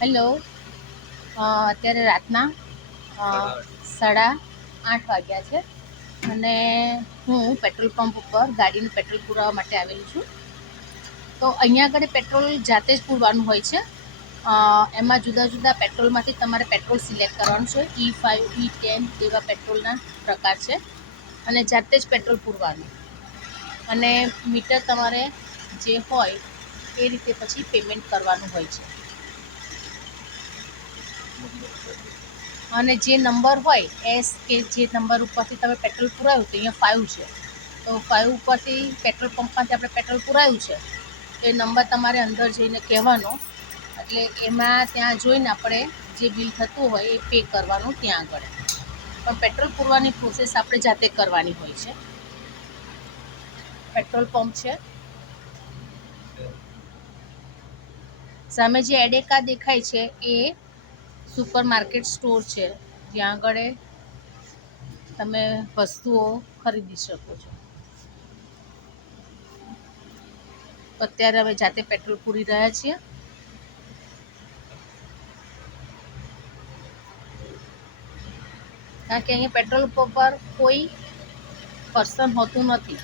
Hello. અત્યારે રાતના 8:30 વાગ્યા છે અને હું પેટ્રોલ પંપ ઉપર ગાડીનું પેટ્રોલ પુરાવવા માટે આવેલી છું. તો અહીંયા આગળ પેટ્રોલ જાતે જ પૂરવાનું હોય છે. એમાં જુદા જુદા પેટ્રોલમાંથી તમારે પેટ્રોલ સિલેક્ટ કરવાનું છે. E5, E10 એવા પેટ્રોલના પ્રકાર છે અને જાતે જ પેટ્રોલ પૂરવાનું અને મીટર તમારે જે હોય એ રીતે પછી પેમેન્ટ કરવાનું હોય છે. અને જે નંબર હોય એસ કે જે નંબર ઉપરથી તમે પેટ્રોલ પુરાવ્યું તો અહીંયા 5 છે, તો 5 ઉપરથી પેટ્રોલ પંપમાંથી આપણે પેટ્રોલ પુરાવ્યું છે તો એ નંબર તમારે અંદર જઈને કહેવાનો, એટલે એમાં ત્યાં જોઈને આપણે જે બિલ થતું હોય એ પે કરવાનું ત્યાં આગળ. પણ પેટ્રોલ પૂરવાની પ્રોસેસ આપણે જાતે કરવાની હોય છે. પેટ્રોલ પંપ છે, સામે જે એડેકા દેખાય છે એ સુપર માર્કેટ સ્ટોર છે, જ્યાં આગળ તમે વસ્તુઓ ખરીદી શકો છો. અત્યારે હવે જાતે પેટ્રોલ પૂરી રહ્યા છીએ. કારણ કે અહીંયા પેટ્રોલ પંપ પર કોઈ પર્સન હોતું નથી.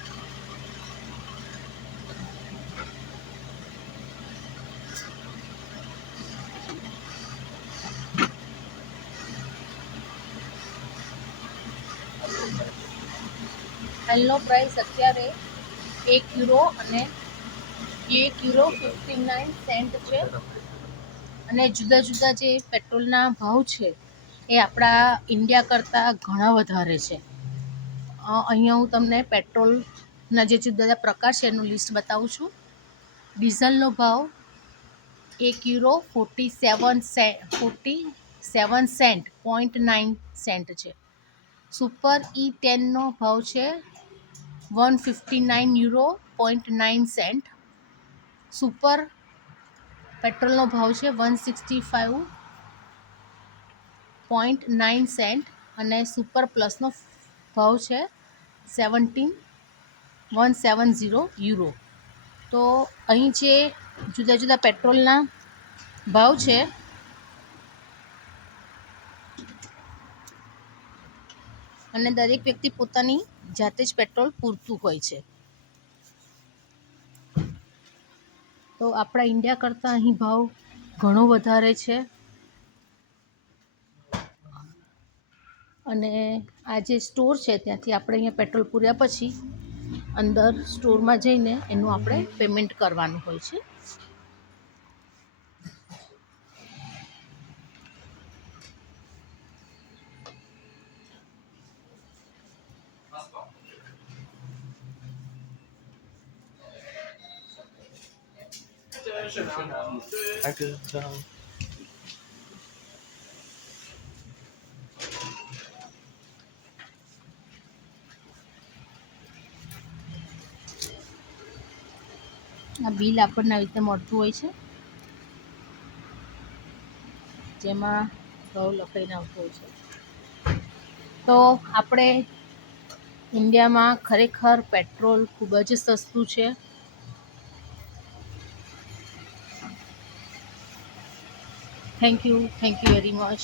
હાલનો પ્રાઇસ અત્યારે €1 અને €1.59 છે. અને જુદા જુદા જે પેટ્રોલના ભાવ છે એ આપણા ઇન્ડિયા કરતાં ઘણા વધારે છે. અહીંયા હું તમને પેટ્રોલના જે જુદા જુદા પ્રકાર છે એનું લિસ્ટ બતાવું છું. ડીઝલનો ભાવ €1.47.9 છે. સુપર E10નો ભાવ છે €159.9. સુપર પેટ્રોલનો ભાવ છે €165.9 અને સુપર પ્લસનો ભાવ છે €170. તો અહીં જે જુદા જુદા પેટ્રોલના ભાવ છે અને દરેક વ્યક્તિ પોતાની જાતે જ પેટ્રોલ પૂરતું હોય છે. તો આપણા ઇન્ડિયા કરતાં અહીં ભાવ ઘણો વધારે છે. અને આ જે સ્ટોર છે ત્યાંથી આપણે અહીંયા પેટ્રોલ પૂર્યા પછી અંદર સ્ટોરમાં જઈને એનું આપણે પેમેન્ટ કરવાનું હોય છે. આ બિલ આપણને આવી રીતે મળતું હોય છે, જેમાં ભાવ લખાઈને આવતો હોય છે. તો આપણે ઇન્ડિયામાં ખરેખર પેટ્રોલ ખૂબ જ સસ્તું છે. Thank you very much.